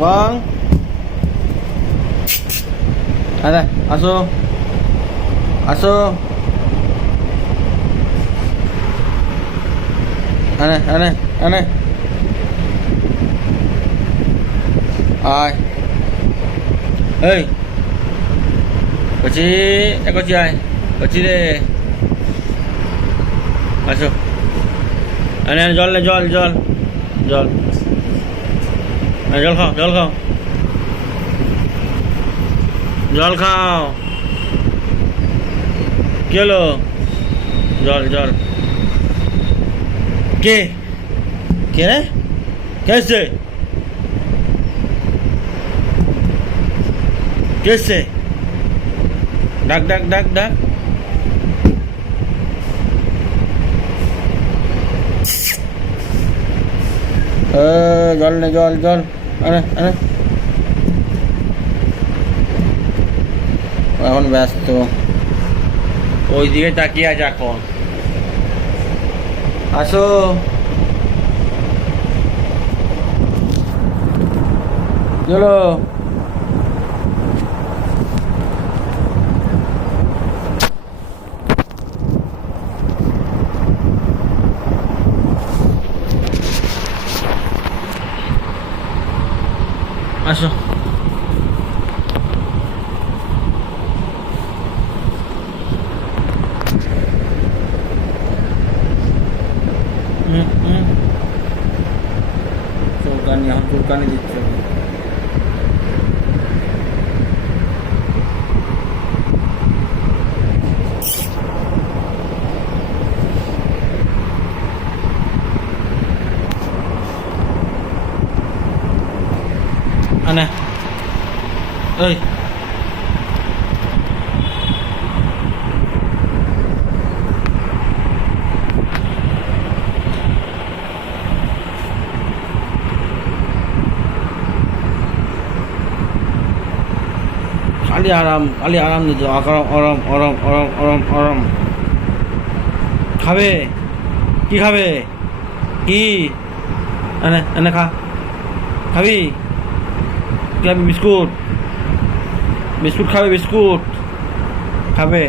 বং আরে আসো আসো আনে আনে আনে আয় এই কচি এ কচি আয় কচি রে আসো আনে আনে, জল নে জল জল জল আনে, জল খাও জল খাও। জল খাও। কি হলো জল জল। কে? কে রে? কে এসছে? কে এসছে? ডাক ডাক ডাক ডাক। জল নে, জল জল। এখন ব্যস্ত। ওই দিকে তাকিয়ে আছে এখন। আসো। চলো। よしょうんうん。長官に運ぶ金で言ってたけ আনে এই খালি আরাম খালি আরাম দিতে আরাম আরাম আরাম আরাম আরাম আরাম খাবে কি খাবে কি এনে এনে খা খাবি খাবি বিস্কুট? বিস্কুট খাবে বিস্কুট? খাবে?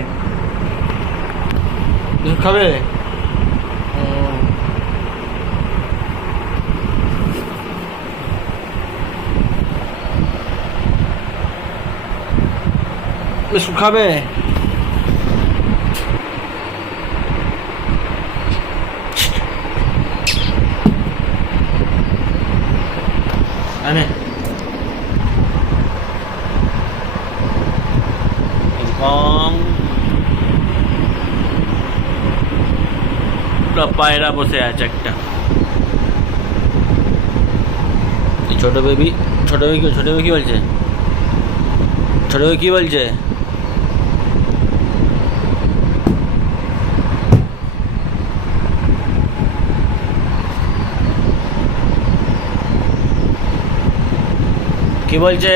বিস্কুট খাবে। বিস্কুট খাবে? আনে। পুরো পায়রা বসে আছে একটা। ছোট বেবি ছোট বেবি ছোট বেবি কি বলছে? ছোট বেবি কি বলছে? কি বলছে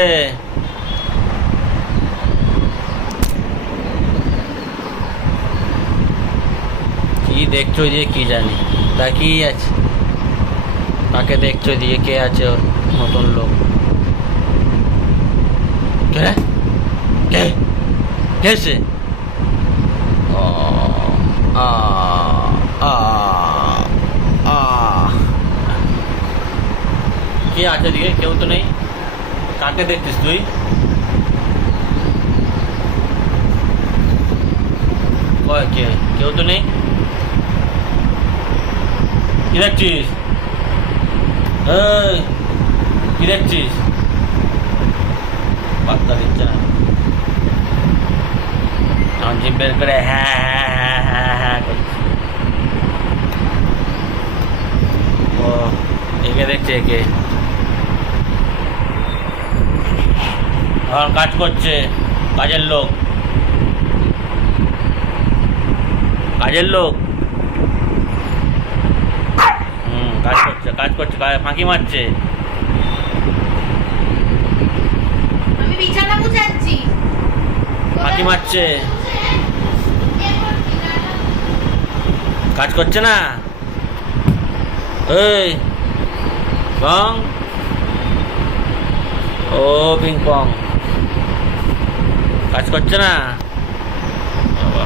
কি দেখছ দিয়ে কি জানি। তাকিয়ে আছে। তাকে দেখছ দিয়ে কে আছে ওর নতুন লোক? কে? কে? কে সে? আ। কে আছে দিকে? কেউ তো নেই। কাকে দেখছিস তুই? কে? কেউ তো নেই? কি দেখছিস এই কি দেখছিস পাত্তা দিচ্ছে না। জিভ বের করে হ্যাঁ হ্যাঁ হ্যাঁ হ্যাঁ হ্যাঁ করছে। ও, একে দেখছে একে। এখন কাজ করছে, কাজের লোক। কাজের লোক। কাজ করছে ফাঁকি মারছে। আমি বিছানা গুছাচ্ছি ফাঁকি মারছে। কাজ করছে না? এই বং। ও পিং পং কাজ করছে না? বাবা।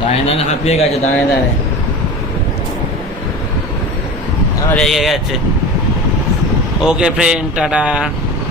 দাঁড়িয়ে দাঁড়িয়ে হাঁপিয়ে গেছে দাঁড়িয়ে দাঁড়িয়ে। রেগে গেছে। Okay friend tata.